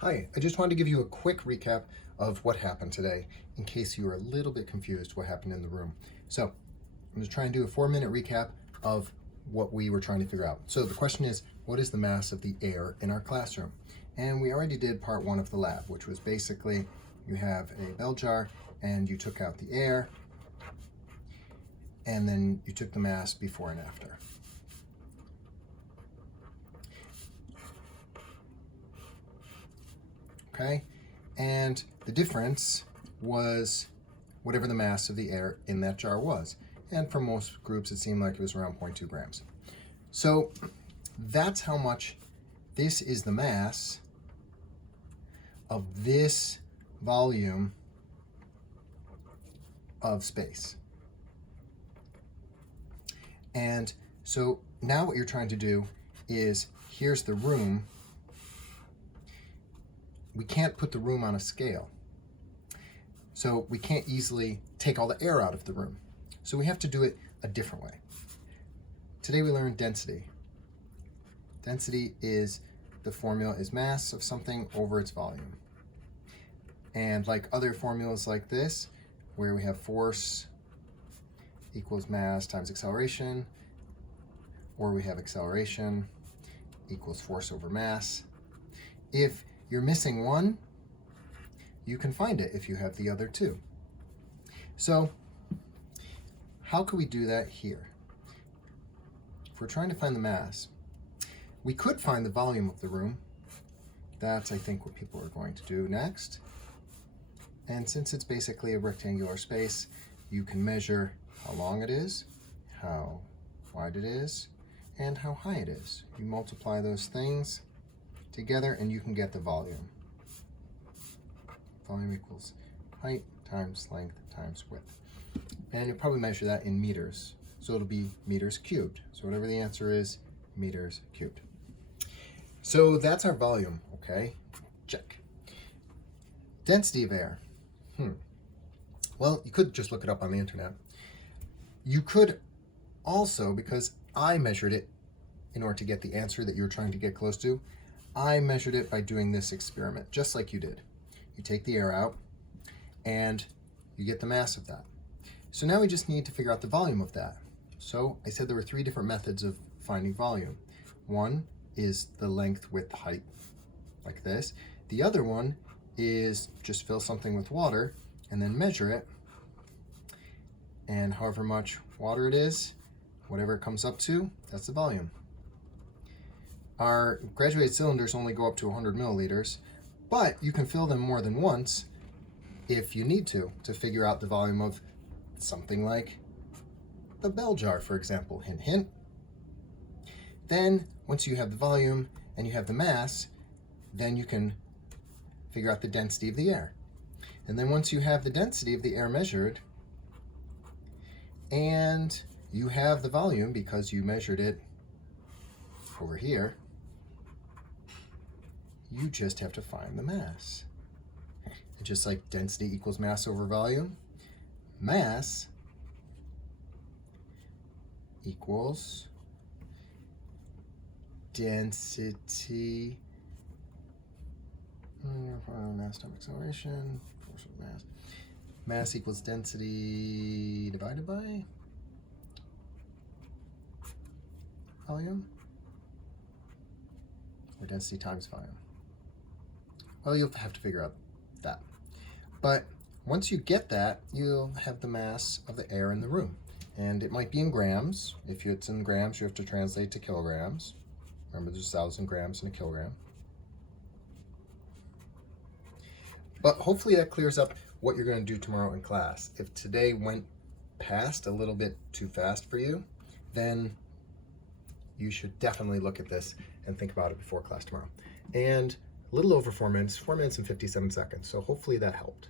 Hi, I just wanted to give you a quick recap of what happened today in case you were a little bit confused what happened in the room. So I'm going to try and do a 4-minute recap of what we were trying to figure out. So the question is, what is the mass of the air in our classroom? And we already did part 1 of the lab, which was basically you have a bell jar and you took out the air and then you took the mass before and after. Okay, and the difference was whatever the mass of the air in that jar was. And for most groups, it seemed like it was around 0.2 grams. So that's how much this is the mass of this volume of space. And so now what you're trying to do is, here's the room. We can't put the room on a scale. So we can't easily take all the air out of the room. So we have to do it a different way. Today we learned density. Density is, the formula is mass of something over its volume. And like other formulas like this, where we have force equals mass times acceleration, or we have acceleration equals force over mass. If you're missing one, you can find it if you have the other two. So how can we do that here? If we're trying to find the mass, we could find the volume of the room. That's, I think, what people are going to do next. And since it's basically a rectangular space, you can measure how long it is, how wide it is, and how high it is. You multiply those things together and you can get the volume. Volume equals height times length times width. And you'll probably measure that in meters. So it'll be meters cubed. So whatever the answer is, meters cubed. So that's our volume, okay? Check. Density of air. Well, you could just look it up on the internet. You could also, because I measured it in order to get the answer that you were trying to get close to, I measured it by doing this experiment, just like you did. You take the air out and you get the mass of that. So now we just need to figure out the volume of that. So I said there were 3 different methods of finding volume. One is the length, width, height, like this. The other one is just fill something with water and then measure it. And however much water it is, whatever it comes up to, that's the volume. Our graduated cylinders only go up to 100 milliliters, but you can fill them more than once if you need to figure out the volume of something like the bell jar, for example. Hint, hint. Then, once you have the volume and you have the mass, then you can figure out the density of the air. And then once you have the density of the air measured, and you have the volume because you measured it over here, you just have to find the mass. And just like density equals mass over volume, mass equals density, mass times acceleration, force of mass. Mass equals density divided by volume, or density times volume. Well, you'll have to figure out that. But once you get that, you'll have the mass of the air in the room. And it might be in grams. If it's in grams, you have to translate to kilograms. Remember, there's 1,000 grams in a kilogram. But hopefully that clears up what you're going to do tomorrow in class. If today went past a little bit too fast for you, then you should definitely look at this and think about it before class tomorrow. And a little over 4 minutes, 4 minutes and 57 seconds. So hopefully that helped.